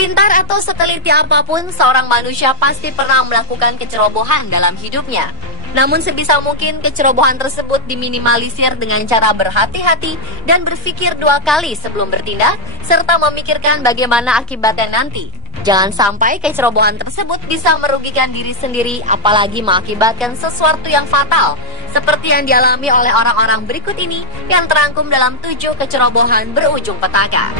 Sepintar atau seteliti apapun, seorang manusia pasti pernah melakukan kecerobohan dalam hidupnya. Namun sebisa mungkin kecerobohan tersebut diminimalisir dengan cara berhati-hati dan berpikir 2 kali sebelum bertindak, serta memikirkan bagaimana akibatnya nanti. Jangan sampai kecerobohan tersebut bisa merugikan diri sendiri, apalagi mengakibatkan sesuatu yang fatal, seperti yang dialami oleh orang-orang berikut ini yang terangkum dalam 7 kecerobohan berujung petaka.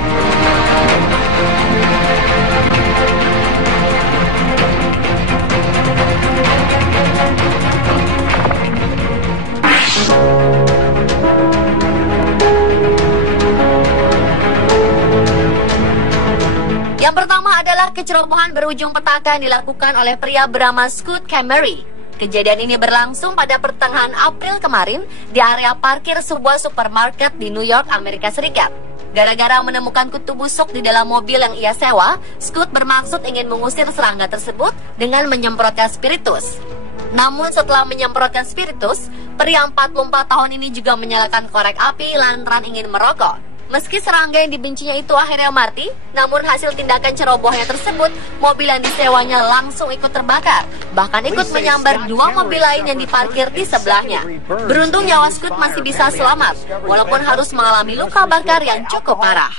Yang pertama adalah kecerobohan berujung petaka yang dilakukan oleh pria bernama Scott Camry. Kejadian ini berlangsung pada pertengahan April kemarin di area parkir sebuah supermarket di New York, Amerika Serikat. Gara-gara menemukan kutu busuk di dalam mobil yang ia sewa, Scott bermaksud ingin mengusir serangga tersebut dengan menyemprotkan spiritus. Namun setelah menyemprotkan spiritus, pria 44 tahun ini juga menyalakan korek api lantaran ingin merokok. Meski serangga yang dibencinya itu akhirnya mati, namun hasil tindakan cerobohnya tersebut, mobil yang disewanya langsung ikut terbakar. Bahkan ikut menyambar 2 mobil lain yang diparkir di sebelahnya. Beruntung nyawa Scott masih bisa selamat, walaupun harus mengalami luka bakar yang cukup parah.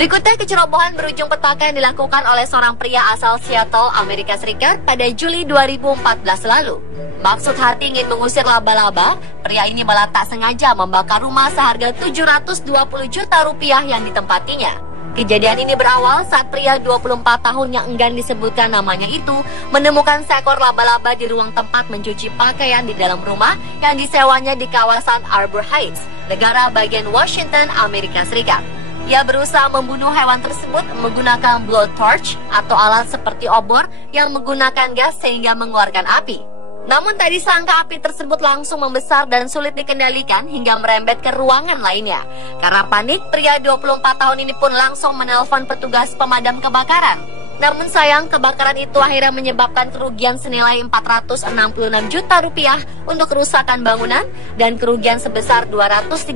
Berikutnya kecerobohan berujung petaka yang dilakukan oleh seorang pria asal Seattle, Amerika Serikat pada Juli 2014 lalu. Maksud hati ingin mengusir laba-laba, pria ini malah tak sengaja membakar rumah seharga 720 juta rupiah yang ditempatinya. Kejadian ini berawal saat pria 24 tahun yang enggan disebutkan namanya itu menemukan seekor laba-laba di ruang tempat mencuci pakaian di dalam rumah yang disewanya di kawasan Arbor Heights, negara bagian Washington, Amerika Serikat. Ia berusaha membunuh hewan tersebut menggunakan blowtorch atau alat seperti obor yang menggunakan gas sehingga mengeluarkan api. Namun tak disangka api tersebut langsung membesar dan sulit dikendalikan hingga merembet ke ruangan lainnya. Karena panik, pria 24 tahun ini pun langsung menelpon petugas pemadam kebakaran. Namun sayang, kebakaran itu akhirnya menyebabkan kerugian senilai 466 juta rupiah untuk kerusakan bangunan dan kerugian sebesar 234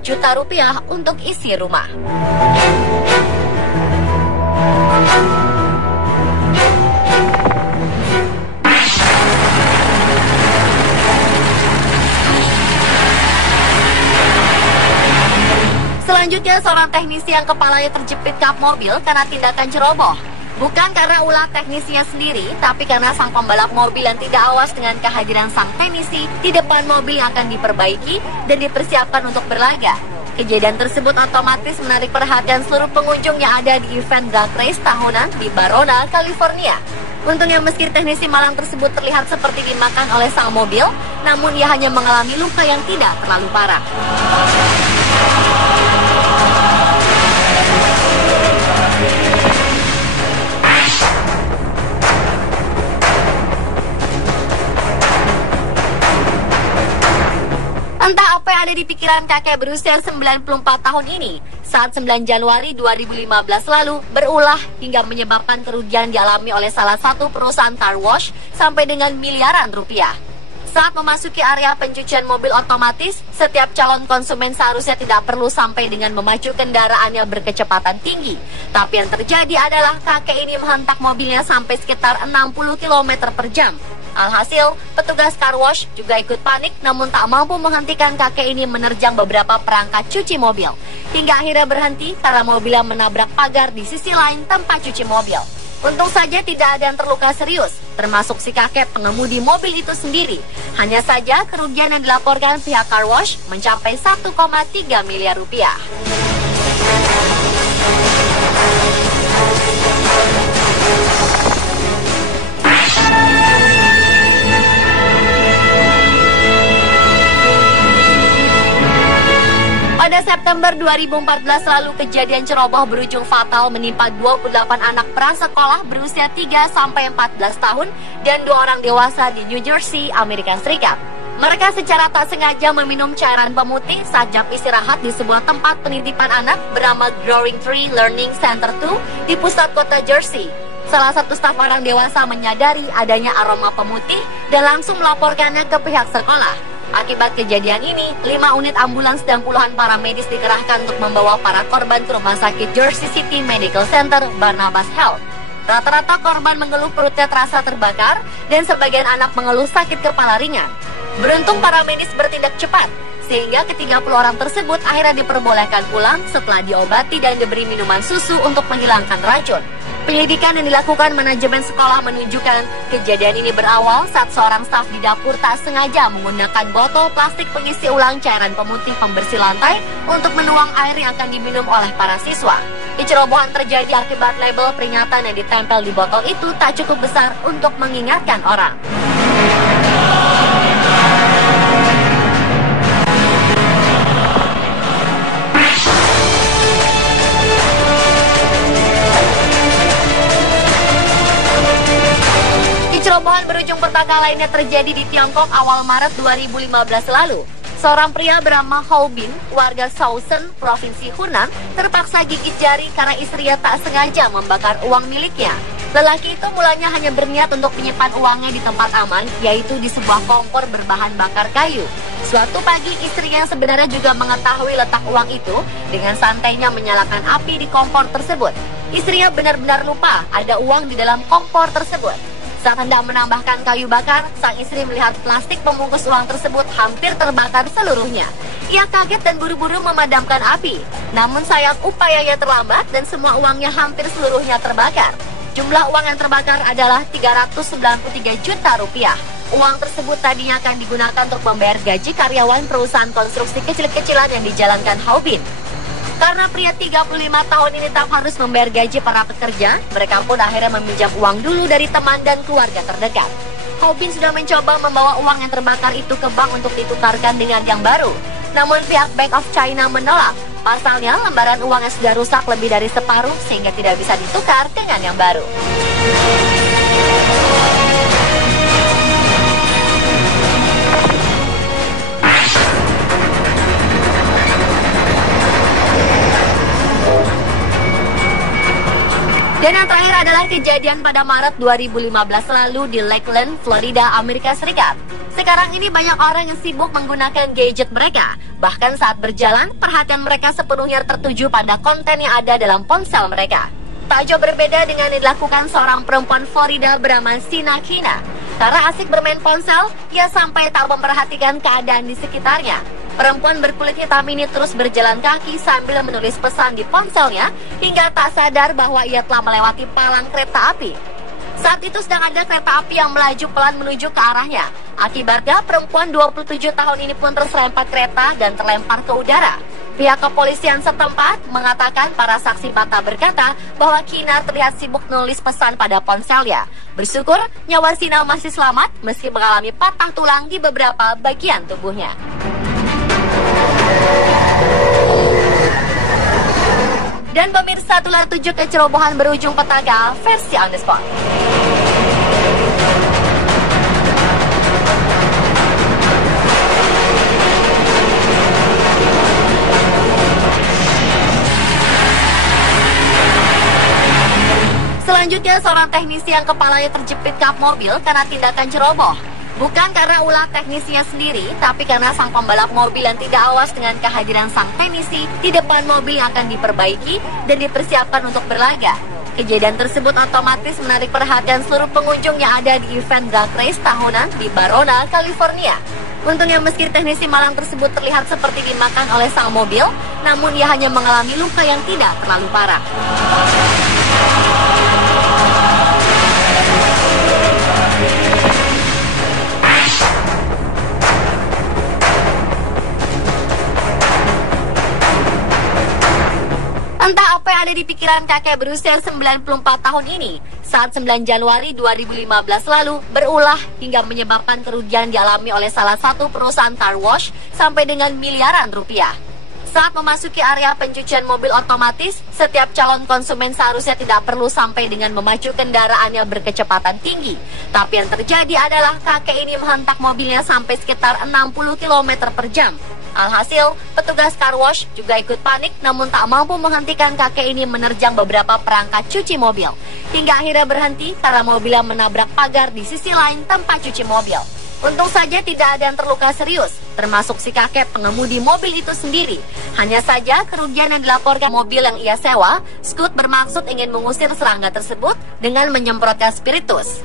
juta rupiah untuk isi rumah. Selanjutnya, seorang teknisi yang kepalanya terjepit kap mobil karena tindakan ceroboh. Bukan karena ulah teknisinya sendiri, tapi karena sang pembalap mobil yang tidak awas dengan kehadiran sang teknisi di depan mobil yang akan diperbaiki dan dipersiapkan untuk berlaga. Kejadian tersebut otomatis menarik perhatian seluruh pengunjung yang ada di event drag race tahunan di Barona, California. Untungnya meski teknisi malang tersebut terlihat seperti dimakan oleh sang mobil, namun ia hanya mengalami luka yang tidak terlalu parah. Entah apa yang ada di pikiran kakek berusia 94 tahun ini saat 9 Januari 2015 lalu berulah hingga menyebabkan kerugian dialami oleh salah satu perusahaan car wash sampai dengan miliaran rupiah. Saat memasuki area pencucian mobil otomatis, setiap calon konsumen seharusnya tidak perlu sampai dengan memacu kendaraannya berkecepatan tinggi. Tapi yang terjadi adalah kakek ini menghentak mobilnya sampai sekitar 60 km per jam. Alhasil, petugas car wash juga ikut panik namun tak mampu menghentikan kakek ini menerjang beberapa perangkat cuci mobil. Hingga akhirnya berhenti karena mobilnya menabrak pagar di sisi lain tempat cuci mobil. Untung saja tidak ada yang terluka serius, termasuk si kakek pengemudi mobil itu sendiri. Hanya saja kerugian yang dilaporkan pihak car wash mencapai 1,3 miliar rupiah. Pada September 2014 lalu, kejadian ceroboh berujung fatal menimpa 28 anak prasekolah berusia 3-14 tahun dan 2 orang dewasa di New Jersey, Amerika Serikat. Mereka secara tak sengaja meminum cairan pemutih saat jam istirahat di sebuah tempat penitipan anak bernama Growing Tree Learning Center 2 di pusat kota Jersey. Salah satu staf orang dewasa menyadari adanya aroma pemutih dan langsung melaporkannya ke pihak sekolah. Akibat kejadian ini, 5 unit ambulans dan puluhan paramedis dikerahkan untuk membawa para korban ke rumah sakit Jersey City Medical Center Barnabas Health. Rata-rata korban mengeluh perutnya terasa terbakar dan sebagian anak mengeluh sakit kepala ringan. Beruntung para medis bertindak cepat, sehingga ke-30 orang tersebut akhirnya diperbolehkan pulang setelah diobati dan diberi minuman susu untuk menghilangkan racun. Penyelidikan yang dilakukan manajemen sekolah menunjukkan kejadian ini berawal saat seorang staf di dapur tak sengaja menggunakan botol plastik pengisi ulang cairan pemutih pembersih lantai untuk menuang air yang akan diminum oleh para siswa. Kecerobohan terjadi akibat label peringatan yang ditempel di botol itu tak cukup besar untuk mengingatkan orang. Kecerobohan berujung petaka lainnya terjadi di Tiongkok awal Maret 2015 lalu. Seorang pria bernama Hao Bin, warga Shaoxing, Provinsi Hunan, terpaksa gigit jari karena istrinya tak sengaja membakar uang miliknya. Lelaki itu mulanya hanya berniat untuk menyimpan uangnya di tempat aman, yaitu di sebuah kompor berbahan bakar kayu. Suatu pagi, istrinya yang sebenarnya juga mengetahui letak uang itu, dengan santainya menyalakan api di kompor tersebut. Istrinya benar-benar lupa ada uang di dalam kompor tersebut. Saat hendak menambahkan kayu bakar, sang istri melihat plastik pembungkus uang tersebut hampir terbakar seluruhnya. Ia kaget dan buru-buru memadamkan api. Namun sayang upayanya terlambat dan semua uangnya hampir seluruhnya terbakar. Jumlah uang yang terbakar adalah 393 juta rupiah. Uang tersebut tadinya akan digunakan untuk membayar gaji karyawan perusahaan konstruksi kecil-kecilan yang dijalankan Hao Bin. Karena pria 35 tahun ini tak harus membayar gaji para pekerja, mereka pun akhirnya meminjam uang dulu dari teman dan keluarga terdekat. Hao Bin sudah mencoba membawa uang yang terbakar itu ke bank untuk ditukarkan dengan yang baru. Namun pihak Bank of China menolak. Pasalnya, lembaran uang yang sudah rusak lebih dari separuh sehingga tidak bisa ditukar dengan yang baru. Dan yang terakhir adalah kejadian pada Maret 2015 lalu di Lakeland, Florida, Amerika Serikat. Sekarang ini banyak orang yang sibuk menggunakan gadget mereka. Bahkan saat berjalan, perhatian mereka sepenuhnya tertuju pada konten yang ada dalam ponsel mereka. Tak jauh berbeda dengan yang dilakukan seorang perempuan Florida bernama Sina Kina. Karena asik bermain ponsel, ia sampai tak memperhatikan keadaan di sekitarnya. Perempuan berkulit hitam ini terus berjalan kaki sambil menulis pesan di ponselnya hingga tak sadar bahwa ia telah melewati palang kereta api. Saat itu sedang ada kereta api yang melaju pelan menuju ke arahnya. Akibatnya perempuan 27 tahun ini pun terserempak kereta dan terlempar ke udara. Pihak kepolisian setempat mengatakan para saksi mata berkata bahwa Kina terlihat sibuk menulis pesan pada ponselnya. Bersyukur nyawa Sina masih selamat meski mengalami patah tulang di beberapa bagian tubuhnya. Dan pemirsa, itulah 7 kecerobohan berujung petaka versi on the spot. Selanjutnya, seorang teknisi yang kepalanya terjepit kap mobil karena tindakan ceroboh. Bukan karena ulah teknisinya sendiri, tapi karena sang pembalap mobil yang tidak awas dengan kehadiran sang teknisi di depan mobil yang akan diperbaiki dan dipersiapkan untuk berlaga. Kejadian tersebut otomatis menarik perhatian seluruh pengunjung yang ada di event drag race tahunan di Barona, California. Untungnya meski teknisi malang tersebut terlihat seperti dimakan oleh sang mobil, namun ia hanya mengalami luka yang tidak terlalu parah. Entah apa yang ada di pikiran kakek berusia 94 tahun ini saat 9 Januari 2015 lalu berulah hingga menyebabkan kerugian dialami oleh salah satu perusahaan car wash sampai dengan miliaran rupiah. Saat memasuki area pencucian mobil otomatis, setiap calon konsumen seharusnya tidak perlu sampai dengan memacu kendaraannya berkecepatan tinggi. Tapi yang terjadi adalah kakek ini menghentak mobilnya sampai sekitar 60 km per jam. Alhasil, petugas car wash juga ikut panik namun tak mampu menghentikan kakek ini menerjang beberapa perangkat cuci mobil. Hingga akhirnya berhenti karena mobilnya menabrak pagar di sisi lain tempat cuci mobil. Untung saja tidak ada yang terluka serius, termasuk si kakek pengemudi mobil itu sendiri. Hanya saja kerugian yang dilaporkan mobil yang ia sewa, Scott bermaksud ingin mengusir serangga tersebut dengan menyemprotkan spiritus.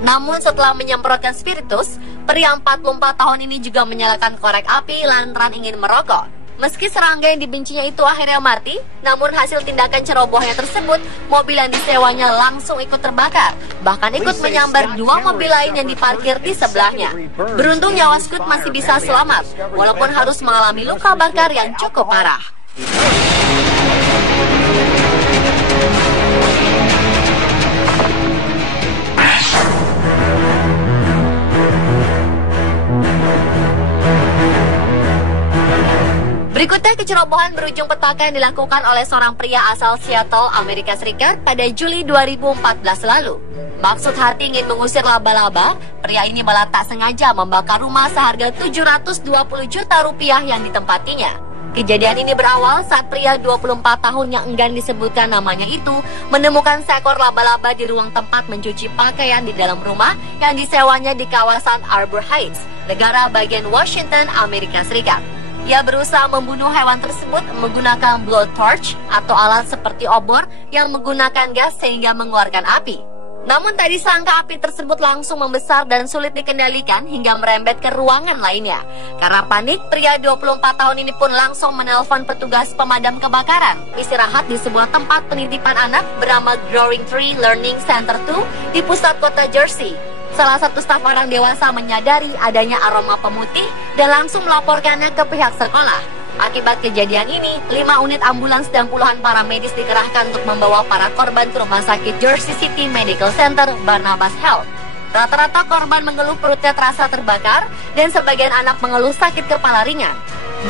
Namun setelah menyemprotkan spiritus, pria 44 tahun ini juga menyalakan korek api lantaran ingin merokok. Meski serangga yang dibencinya itu akhirnya mati, namun hasil tindakan cerobohnya tersebut, mobil yang disewanya langsung ikut terbakar. Bahkan ikut menyambar dua mobil lain yang diparkir di sebelahnya. Beruntung nyawa Scott masih bisa selamat, walaupun harus mengalami luka bakar yang cukup parah. Berikutnya kecerobohan berujung petaka yang dilakukan oleh seorang pria asal Seattle, Amerika Serikat pada Juli 2014 lalu. Maksud hati ingin mengusir laba-laba, pria ini malah tak sengaja membakar rumah seharga 720 juta rupiah yang ditempatinya. Kejadian ini berawal saat pria 24 tahun yang enggan disebutkan namanya itu menemukan seekor laba-laba di ruang tempat mencuci pakaian di dalam rumah yang disewanya di kawasan Arbor Heights, negara bagian Washington, Amerika Serikat. Ia berusaha membunuh hewan tersebut menggunakan blowtorch atau alat seperti obor yang menggunakan gas sehingga mengeluarkan api. Namun tak disangka api tersebut langsung membesar dan sulit dikendalikan hingga merembet ke ruangan lainnya. Karena panik, pria 24 tahun ini pun langsung menelpon petugas pemadam kebakaran istirahat di sebuah tempat penitipan anak bernama Growing Tree Learning Center 2 di pusat kota Jersey. Salah satu staf orang dewasa menyadari adanya aroma pemutih dan langsung melaporkannya ke pihak sekolah. Akibat kejadian ini, 5 unit ambulans dan puluhan paramedis dikerahkan untuk membawa para korban ke rumah sakit Jersey City Medical Center Barnabas Health. Rata-rata korban mengeluh perutnya terasa terbakar dan sebagian anak mengeluh sakit kepala ringan.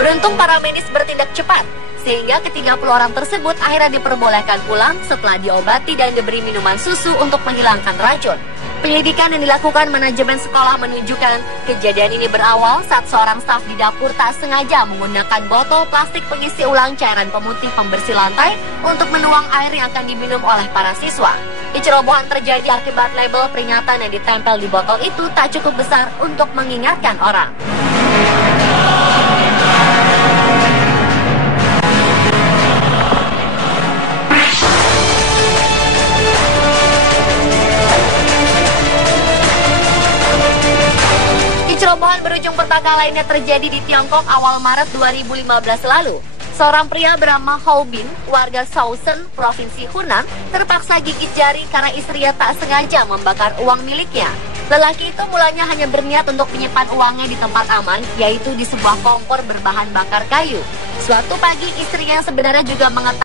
Beruntung paramedis bertindak cepat, sehingga ke-30 orang tersebut akhirnya diperbolehkan pulang setelah diobati dan diberi minuman susu untuk menghilangkan racun. Penyelidikan yang dilakukan manajemen sekolah menunjukkan kejadian ini berawal saat seorang staf di dapur tak sengaja menggunakan botol plastik pengisi ulang cairan pemutih pembersih lantai untuk menuang air yang akan diminum oleh para siswa. Kecerobohan terjadi akibat label peringatan yang ditempel di botol itu tak cukup besar untuk mengingatkan orang. Kecerobohan berujung petaka lainnya terjadi di Tiongkok awal Maret 2015 lalu. Seorang pria bernama Hou Bin, warga Shaoxing, Provinsi Hunan, terpaksa gigit jari karena istrinya tak sengaja membakar uang miliknya. Lelaki itu mulanya hanya berniat untuk menyimpan uangnya di tempat aman, yaitu di sebuah kompor berbahan bakar kayu. Suatu pagi, istrinya yang sebenarnya juga mengetahui